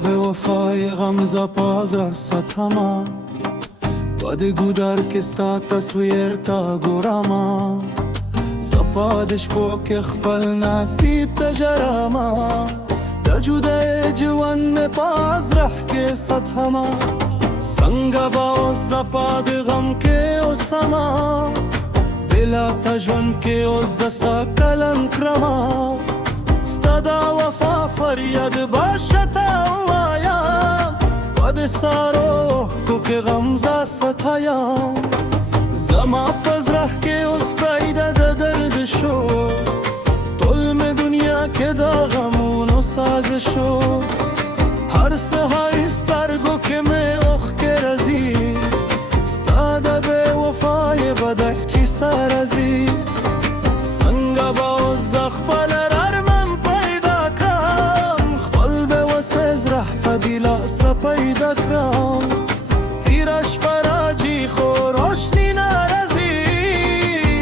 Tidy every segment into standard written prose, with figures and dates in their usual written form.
به وفای غمزه پاز را ستما پدگو در کستا تصویر تا گورما زپادش کو که خپل نصیب تجرما د جدای جوان میں پاز رح کے ستما سنگ باو زپاد غم کے او سما بلا تجون کے او زسا کلن کرما ستدا وفا فریاد باشتا وایم پد سارو تو که غمزه ستایم زما پزرح که اس پیدا د درد شو طلم دنیا که دا غمونو ساز شو هر سهاری سرگو که می اخ که رزی ستدا به وفای بدک کی سرزی سنگ باو زخبل دیلا سپیدا کرام تیرش فراجی خو روشنی نارزی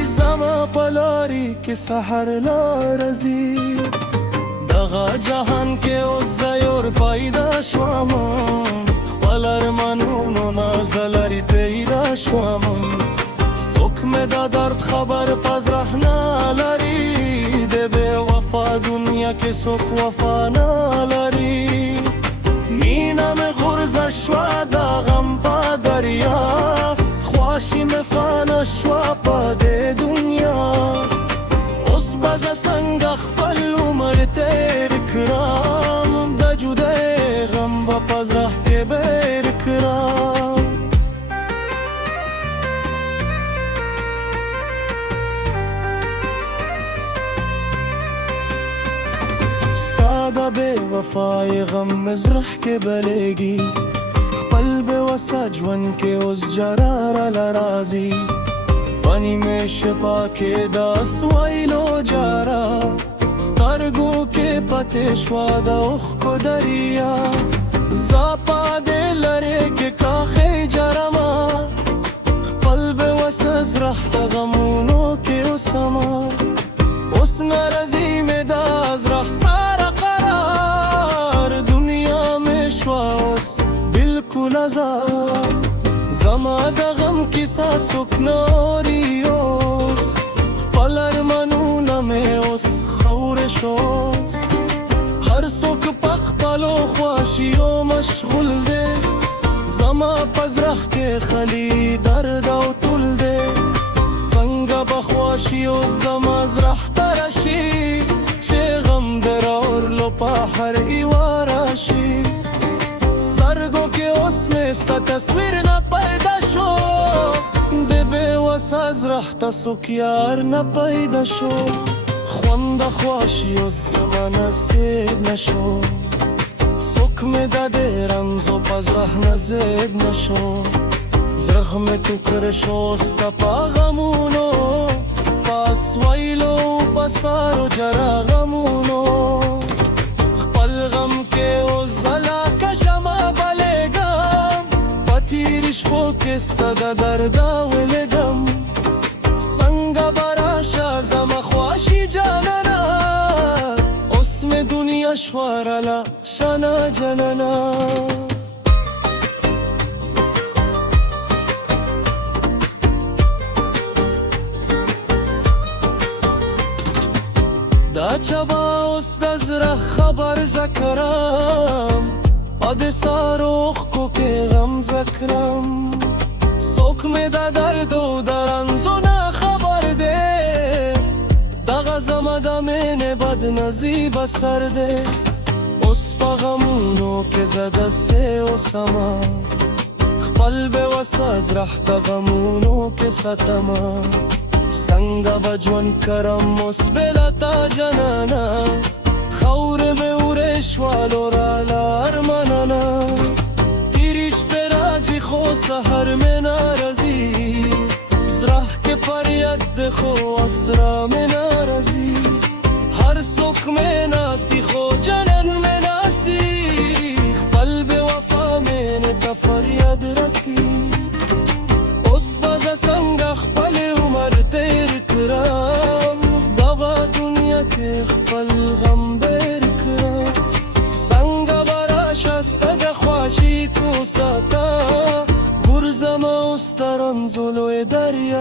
زما پلاری که سحر لارزی دغا جهان که او زیور پیدا شوام خپل ارمانونو نازلری پیدا شوام سکم دا درد خبر پزرح نالری ده به وفا دنیا که سک وفا نالری مینم غرزه شوا دا غم پا دریا خواشی مفانا شوا پا ده دنیا اس بزا سنگ خپل عمر تیر کرام دا جده غم با پزرح که بیر کرام ستادا به وفای غم مزرح که بلگی خپل به وسا جون که از جرار لرازی پانی میں شپا که دا سویلو جارا سترگو که پتشوا دا اخ کو دریا زاپا دلره که کاخی جرما خپل به وسا زرح تا غمونو که اسما اس نرزی میں دا ازرح سارا قرار دنیا میں شواس بالکل ازار زما دا غم کسا سکناریوس خپل ارمانونا میں اس خورشوس هر سوک پخ پلو خواشیو مشغول دے زما پزرخ کے خلی درد و طول دے سنگ بخواشیو زما زرح ترشی چه غم درار لو پاحر ایوارشی سرگو که اسم استا تصویر نپیدا شو ده به وسا زرح تا سکیار نپیدا شو خوند خواشیو زما نصیب نشو سکم داده رمزو پزرح نزیب نشو زرخم تو کرشو ستا پا غمونو پاس ویلو پسارو جرا غمونو خپل غم که او زلا کشما بلگم پتیرش فوکستا دا دردا ولگم سنگ براشا زما خواشی جانانا اسم دنیا شوارلا شانا جنانا دا چبا است از ره خبر ذکرم پد ساروخ کو که غم ذکرم سکم دا درد و درنزو نا خبر ده دا غزم دا من بد نزیب سر ده اس پا غمونو که زده سه و سما خپل به وسا از ره تا غمونو که ستما سنگ بجون کرم مسبلا تا جنانا خور بورش والو را لارمانانا تیریش براجی خو سهر من نارزی زرح که فریاد خو اسرا من نارزی هر سکم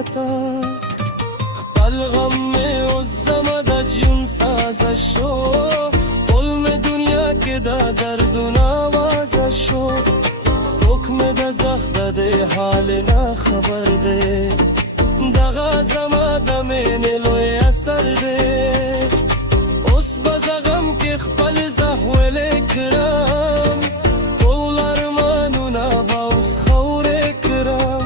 طبیعتا خپل غم عزم د جون سازه شو علم دنیا کې دا دردونه آوازه شو څوک مې د زخم د حال نه خبر دی دغه زما د مینې لوی اثر دی اوس به زه غم کې خپل زهویلی کړم ټول ارمانونه به اوس خاورې کړم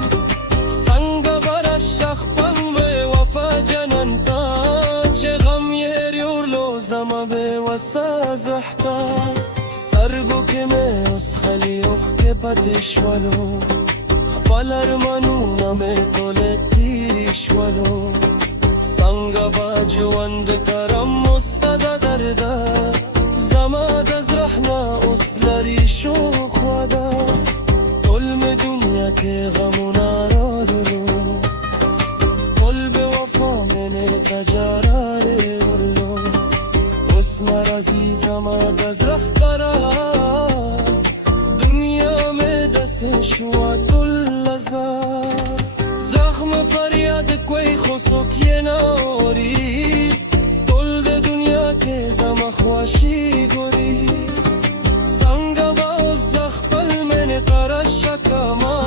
څنګه به راشه خپل بې وفا جنن ته چې غم یې ریورلو زما بېوسه زحته سترګو کې مې اوس خلي اوښکې پاتې شولو خپل ارمانونه مې ټولې تېرې شولو څنګه به ژوند کرم اوس ته د درده زما د زړه نه اوس لرې شو خواده ټول مې دنیا کې غمونه راوړلو ټول بې وفا مینې ته جارارې ورلو اوس نه راځي زما د زړه قرار دنیا مې داسې شوه ټول لزار زخم فریاد کوئی خو څوک یې نه اوري ټول د دنیا کې زما خواشي ګوري څنګه به اوس زه خپل مینې ته راشه کړمه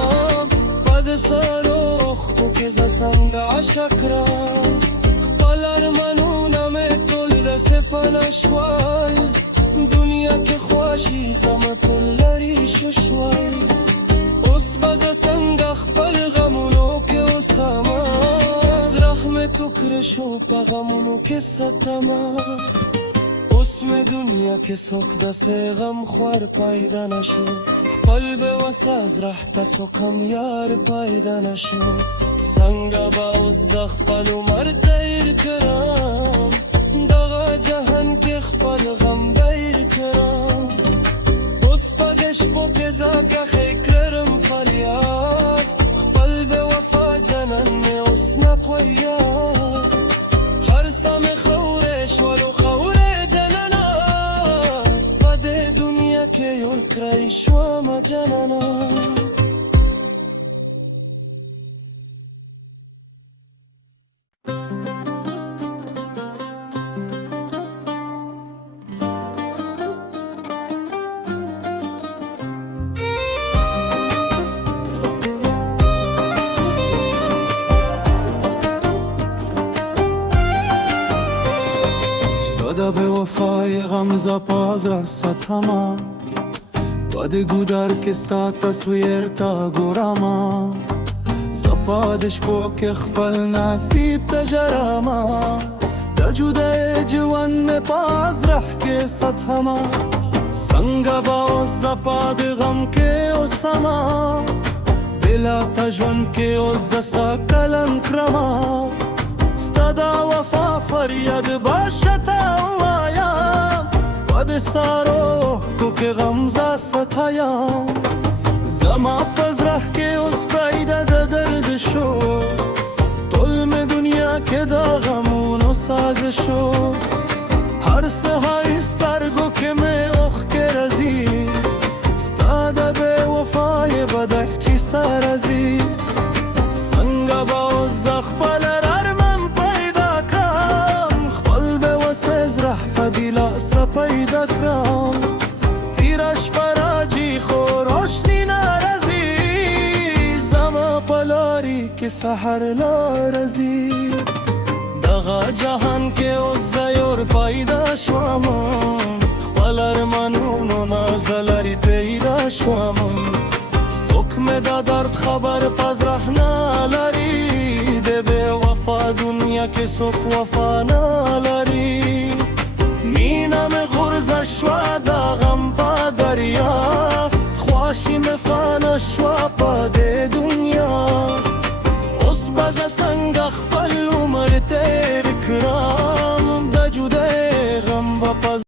په د سرو اوښکو کې زه څنګه عشق کړم خپل ارمانونه مې ټول داسې فنا شول دنیا کې خواشي زما ټول لرې شول اوس به زه څنګه خپل غمونو کې اوسمه زړه مې ټوکړې شو په غمونو کې ستمه اوس مې دنیا کې څوک داسې غمخوار پیدا نه شو خپل بېوسه زړه ته څوک هم یار پیدا نه شو څنګه به اوس زه خپل عمر تیر کړم دغه جهان کې خپل غم بیر کړم اوس په دې شپو کې زه کښې کړم فریاد خپل بېوفا جنن مې اوس نه قویاد هر څه مې خاورې شولو خاورې جننه په دې دنیا کې یو کړی شومه جننه د بېوفای غم زه په زړه ستمه په دې ګودر کې ستا تصویر ته ګورمه زه په دې شپو کې خپل نصیب ته ژړمه د جدای ژوند مې په زړه کې ستمه څنګه به اوس زه په دې غم کې اوسمه بېله تا ژوند کې اوس زه څه کلن کړمه ستا د وفا فریاد باشه ته ووایم په دې سارو اوښکو کې غم زه ستایم زما په زړه کې اوس پیدا د درد شو ټول مې دنیا کې د غمونو ساز شو هر سهار سترګو کې مې اوښکې راځي ستا د بېوفایۍ بدن کیسه راځي څنګه به اوس زه خپل زړه دلاسه پیدا کړم تیره شپه راځي خو روشني نه راځي زما په لارې کې سحر لا راځي دغه جهان کې اوس زه یور پیدا شوم خپل ارمانونو نه زه لرې پیدا شوم څوک مې د درد خبر په زړه نه لري د بېوفا دنیا کې څوک وفا نه لري مینه مې غورځه شوه د غم په دریا خواشي مې فانه شوه په دې